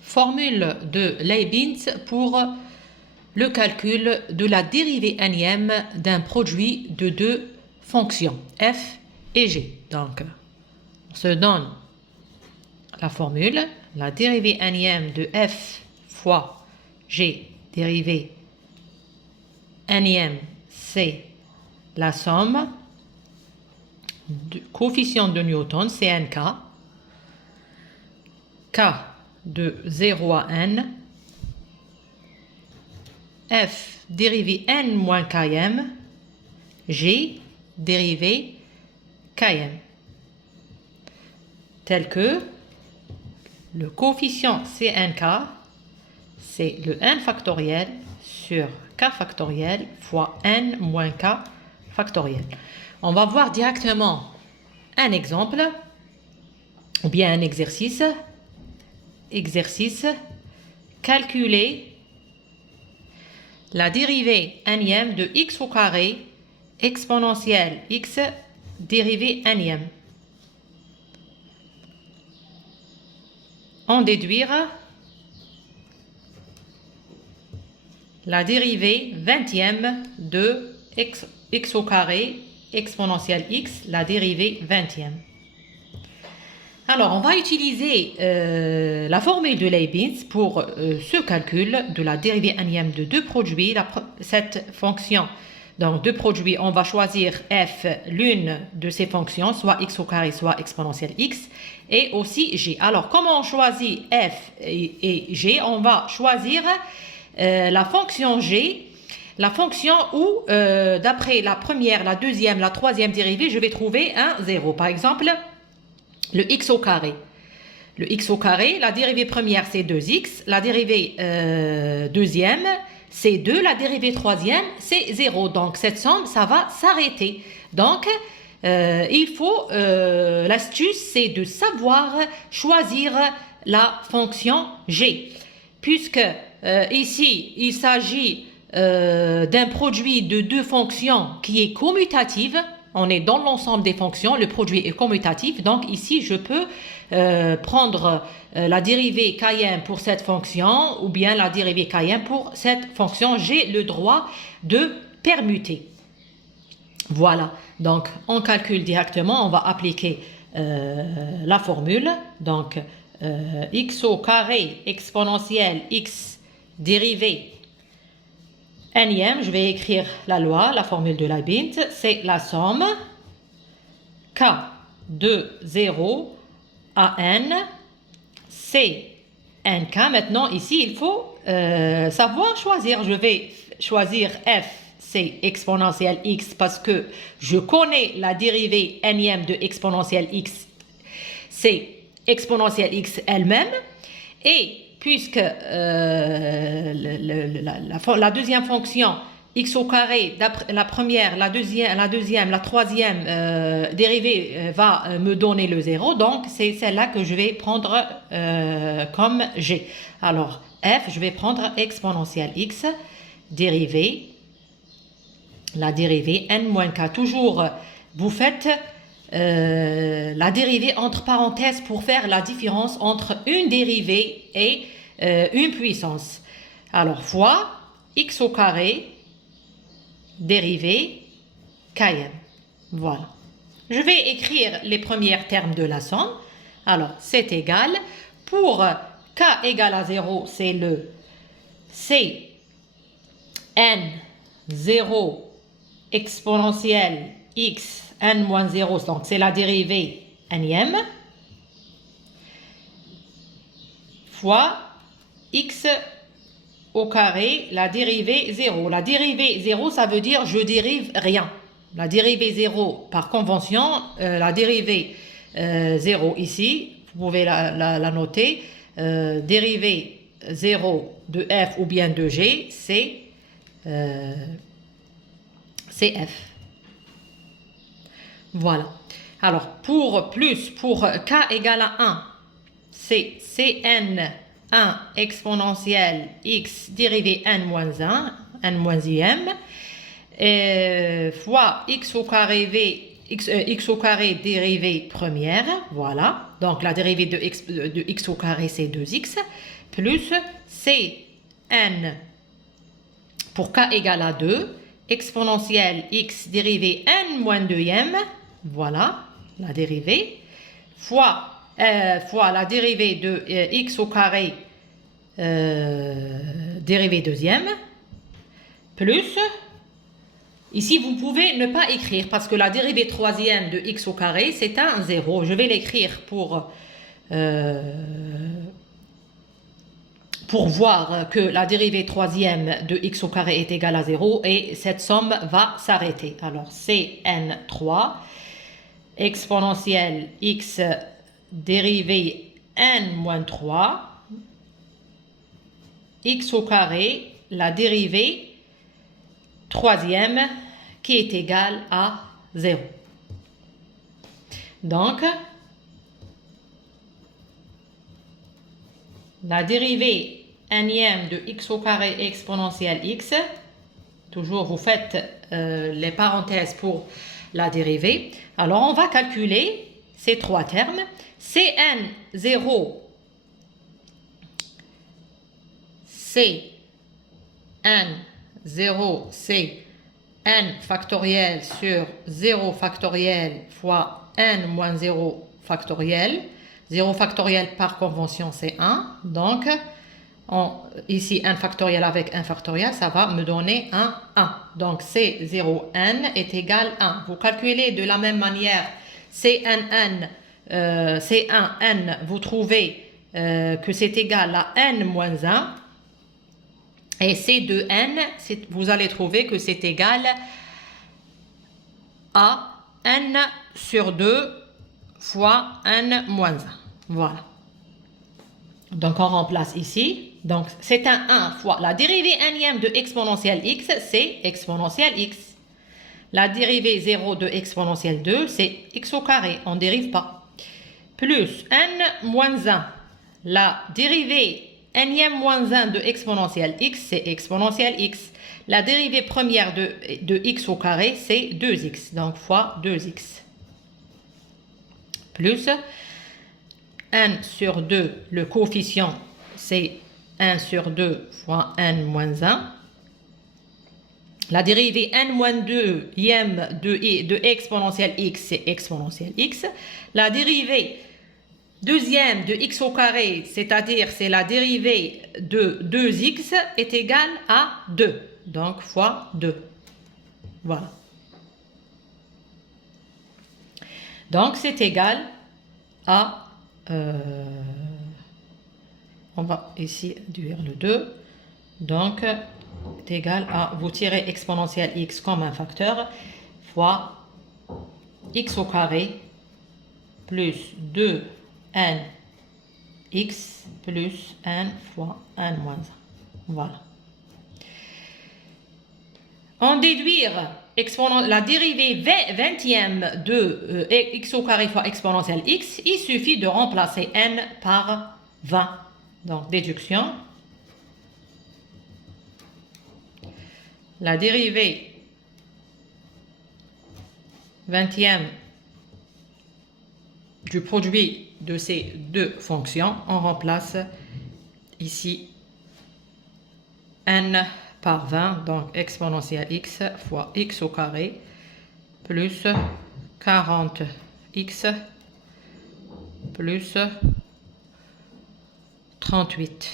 Formule de Leibniz pour le calcul de la dérivée énième d'un produit de deux fonctions, f et g. Donc, on se donne la formule, la dérivée énième de f fois g, dérivée énième, c'est la somme du coefficient de Newton, Cnk, k de 0 à n, f dérivée n moins km, g dérivée km, tel que le coefficient Cnk, c'est le n factoriel sur k factoriel fois n moins k factoriel. On va voir directement un exemple ou bien un exercice. Calculer la dérivée énième de x au carré exponentielle x dérivée énième. En déduire la dérivée 20e de x au carré exponentielle x, la dérivée 20e. Alors, on va utiliser la formule de Leibniz pour ce calcul de la dérivée énième de deux produits. Cette fonction, donc deux produits, on va choisir f, l'une de ces fonctions, soit x au carré, soit exponentielle x, et aussi g. Alors, comment on choisit f et g? On va choisir la fonction g, la fonction où, d'après la première, la deuxième, la troisième dérivée, je vais trouver un 0. Par exemple, le x au carré. Le x au carré, la dérivée première, c'est 2x. La dérivée deuxième, c'est 2. La dérivée troisième, c'est 0. Donc, cette somme, ça va s'arrêter. Donc, il faut, l'astuce, c'est de savoir choisir la fonction g. Puisque, ici, il s'agit d'un produit de deux fonctions qui est commutative. On est dans l'ensemble des fonctions, le produit est commutatif, donc ici je peux prendre la dérivée km pour cette fonction ou bien la dérivée km pour cette fonction. J'ai le droit de permuter. Voilà, donc on calcule directement, on va appliquer la formule. Donc x au carré exponentielle x dérivée énième, je vais écrire la loi, la formule de Leibniz, c'est la somme k de 0 à n, c'est nk. Maintenant, ici, il faut savoir choisir. Je vais choisir f, c'est exponentielle x, parce que je connais la dérivée énième de exponentielle x, c'est exponentielle x elle-même, et puisque la deuxième fonction x au carré, la première, la deuxième, la troisième dérivée va me donner le 0, donc c'est celle-là que je vais prendre comme g. Alors f, je vais prendre exponentielle x, dérivée, la dérivée n moins k. Toujours, vous faites la dérivée entre parenthèses pour faire la différence entre une dérivée et une puissance. Alors, fois x au carré, dérivée km. Voilà. Je vais écrire les premiers termes de la somme. Alors, c'est égal. Pour k égale à 0, c'est le c n 0 exponentielle x n moins 0, donc c'est la dérivée énième, fois x au carré, la dérivée 0. La dérivée 0, ça veut dire je dérive rien. La dérivée 0, par convention, la dérivée 0 ici, vous pouvez la noter, dérivée 0 de f ou bien de g, c'est f. Voilà. Alors, pour k égale à 1, c'est cn1 exponentielle x dérivée n moins 1, n moins ième, fois x au carré v x au carré dérivée première, voilà. Donc la dérivée de x au carré c'est 2x, plus Cn pour k égale à 2, exponentielle x dérivée n moins 2e, voilà la dérivée, fois la dérivée de x au carré dérivée deuxième, plus, ici vous pouvez ne pas écrire parce que la dérivée troisième de x au carré c'est un 0. Je vais l'écrire pour voir que la dérivée troisième de x au carré est égale à 0 et cette somme va s'arrêter. Alors Cn3 exponentielle x dérivée n moins 3 x au carré, la dérivée troisième qui est égale à 0. Donc, la dérivée nème de x au carré exponentielle x, toujours vous faites les parenthèses pour la dérivée. Alors, on va calculer ces trois termes. Cn0, c'est n0, c'est n factoriel sur 0 factoriel fois n moins 0 factoriel. 0 factoriel par convention c'est 1. Donc, ici 1 factoriel avec 1 factoriel, ça va me donner un 1. Donc, C0n est égal à 1. Vous calculez de la même manière C1n, vous trouvez que c'est égal à n moins 1. Et C2n, vous allez trouver que c'est égal à n sur 2 fois n moins 1. Voilà. Donc, on remplace ici. Donc, c'est un 1 fois la dérivée nème de exponentielle x, c'est exponentielle x. La dérivée 0 de exponentielle 2, c'est x au carré. On ne dérive pas. Plus n moins 1. La dérivée nème moins 1 de exponentielle x, c'est exponentielle x. La dérivée première de x au carré, c'est 2x. Donc, fois 2x. Plus n sur 2, le coefficient, c'est 1 sur 2 fois n moins 1. La dérivée n moins 2e de exponentielle x, c'est exponentielle x. La dérivée deuxième de x au carré, c'est-à-dire c'est la dérivée de 2x, est égale à 2. Donc, fois 2. Voilà. Donc, c'est égal à... on va ici déduire le 2. Donc, c'est égal à... Vous tirez exponentielle x comme un facteur, fois x au carré plus 2n x plus n fois n moins 1. Voilà. En déduire la dérivée 20e de x au carré fois exponentielle x, il suffit de remplacer n par 20. Donc, déduction. La dérivée 20e du produit de ces deux fonctions, on remplace ici n par 20, donc exponentielle x fois x au carré plus 40x plus 38.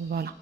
Voilà.